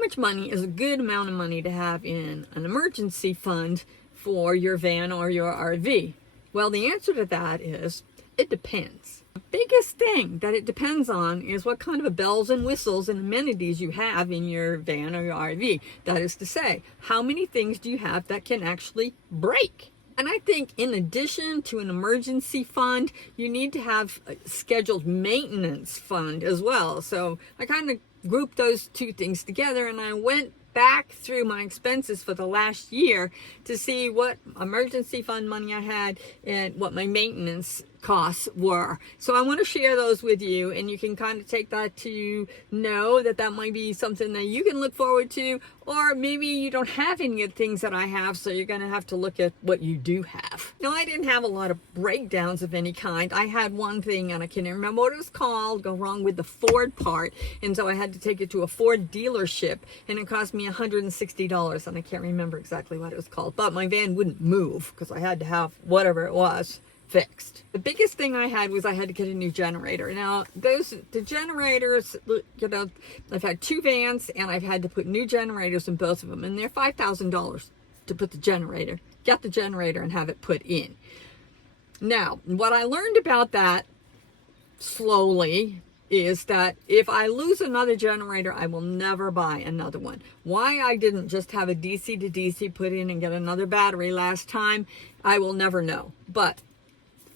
much money is a good amount of money to have in an emergency fund for your van or your RV? Well, the answer to that is it depends. The biggest thing that it depends on is what kind of bells and whistles and amenities you have in your van or your RV. That is to say, how many things do you have that can actually break? And I think in addition to an emergency fund, you need to have a scheduled maintenance fund as well. So I kind of grouped those two things together, and I went back through my expenses for the last year to see what emergency fund money I had and what my maintenance costs were. So I want to share those with you, and you can kind of take that to know that that might be something that you can look forward to, or maybe you don't have any of the things that I have, so you're going to have to look at what you do have. Now, I didn't have a lot of breakdowns of any kind. I had one thing, and I can't remember what it was called, go wrong with the Ford part, and so I had to take it to a Ford dealership, and it cost me $160, and I can't remember exactly what it was called, but my van wouldn't move because I had to have whatever it was fixed. The biggest thing I had was I had to get a new generator. Now, the generators, you know, I've had two vans and I've had to put new generators in both of them, and they're $5,000 to put the generator, get the generator and have it put in. Now, what I learned about that slowly is that if I lose another generator, I will never buy another one. Why I didn't just have a DC to DC put in and get another battery last time, I will never know. But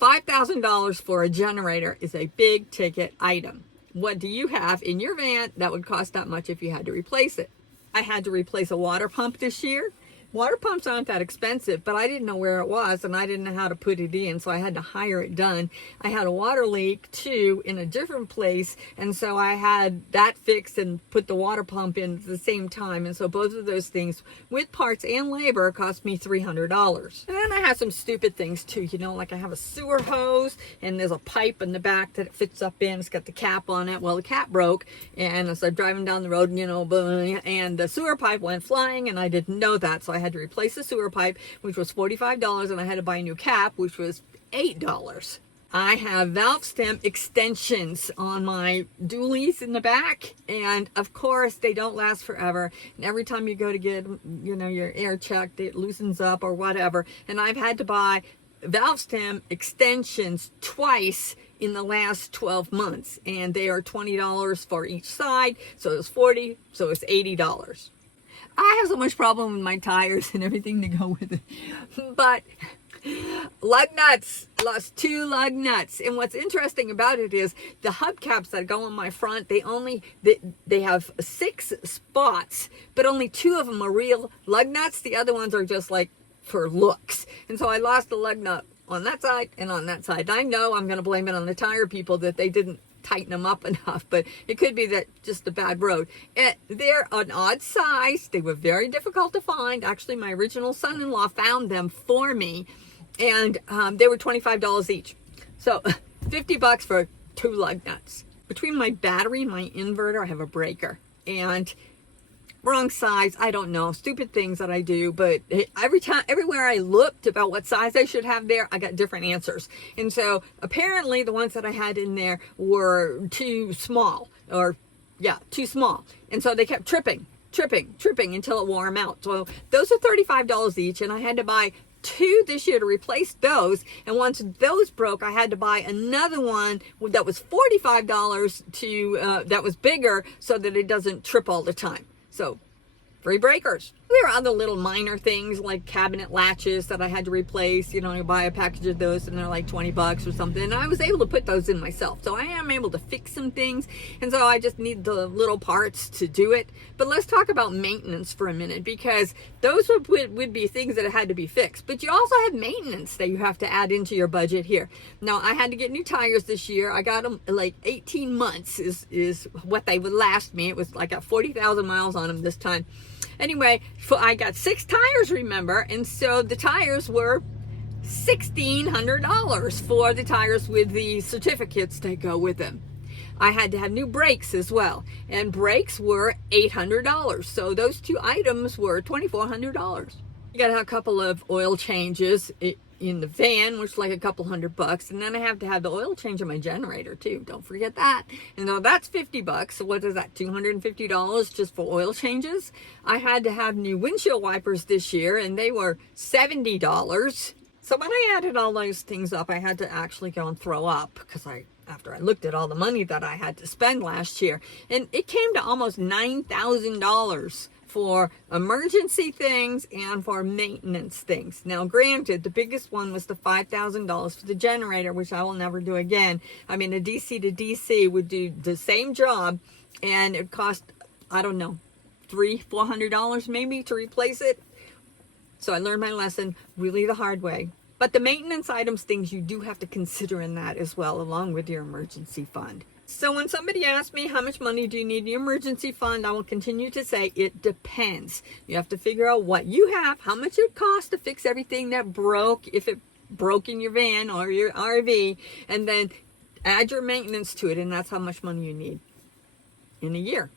$5,000 for a generator is a big ticket item. What do you have in your van that would cost that much if you had to replace it? I had to replace a water pump this year. Water pumps aren't that expensive, but I didn't know where it was and I didn't know how to put it in, so I had to hire it done. I had a water leak too in a different place, and so I had that fixed and put the water pump in at the same time, and so both of those things with parts and labor cost me $300. And then I had some stupid things too, you know, like I have a sewer hose and there's a pipe in the back that it fits up in. It's got the cap on it. Well, the cap broke, and as I'm driving down the road, you know, and the sewer pipe went flying, and I didn't know that, so I had to replace the sewer pipe, which was $45, and I had to buy a new cap, which was $8. I have valve stem extensions on my dualies in the back, and of course they don't last forever, and every time you go to get, you know, your air checked, it loosens up or whatever, and I've had to buy valve stem extensions twice in the last 12 months, and they are $20 for each side, so it's $40, so it's $80. I have so much problem with my tires and everything to go with it. But lug nuts, lost 2 lug nuts. And what's interesting about it is the hubcaps that go on my front, they have 6 spots, but only 2 of them are real lug nuts. The other ones are just like for looks. And so I lost a lug nut on that side and on that side. I know I'm going to blame it on the tire people that they didn't tighten them up enough, but it could be that just a bad road. And they're an odd size. They were very difficult to find. Actually, my original son-in-law found them for me, and they were $25 each. So $50 for 2 lug nuts. Between my battery and my inverter, I have a breaker, and wrong size, I don't know, stupid things that I do, but everywhere I looked about what size I should have there, I got different answers. And so apparently the ones that I had in there were too small, too small. And so they kept tripping until it wore them out. So those are $35 each, and I had to buy 2 this year to replace those, and once those broke, I had to buy another one that was $45 that was bigger so that it doesn't trip all the time. So 3 breakers. There are other little minor things like cabinet latches that I had to replace. You know, you buy a package of those and they're like $20 or something. And I was able to put those in myself. So I am able to fix some things. And so I just need the little parts to do it. But let's talk about maintenance for a minute, because those would be things that had to be fixed. But you also have maintenance that you have to add into your budget here. Now, I had to get new tires this year. I got them like 18 months is what they would last me. It was like I got 40,000 miles on them this time. Anyway, I got 6 tires, remember, and so the tires were $1,600 for the tires with the certificates that go with them. I had to have new brakes as well, and brakes were $800. So those 2 items were $2,400. You got to have a couple of oil changes, in the van, which is like a couple $100, and then I have to have the oil change on my generator too. Don't forget that. And now that's $50. So what is that? $250 just for oil changes. I had to have new windshield wipers this year, and they were $70. So when I added all those things up, I had to actually go and throw up because after I looked at all the money that I had to spend last year, and it came to almost $9,000 for emergency things and for maintenance things. Now, granted, the biggest one was the $5,000 for the generator, which I will never do again. I mean, a DC to DC would do the same job, and it cost, I don't know, $300-400 maybe to replace it. So I learned my lesson really the hard way. But the maintenance items, things you do have to consider in that as well, along with your emergency fund. So when somebody asks me how much money do you need in your emergency fund, I will continue to say it depends. You have to figure out what you have, how much it costs to fix everything that broke, if it broke in your van or your RV, and then add your maintenance to it, and that's how much money you need in a year.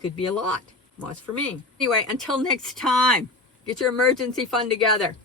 Could be a lot. Was for me. Anyway, until next time, get your emergency fund together.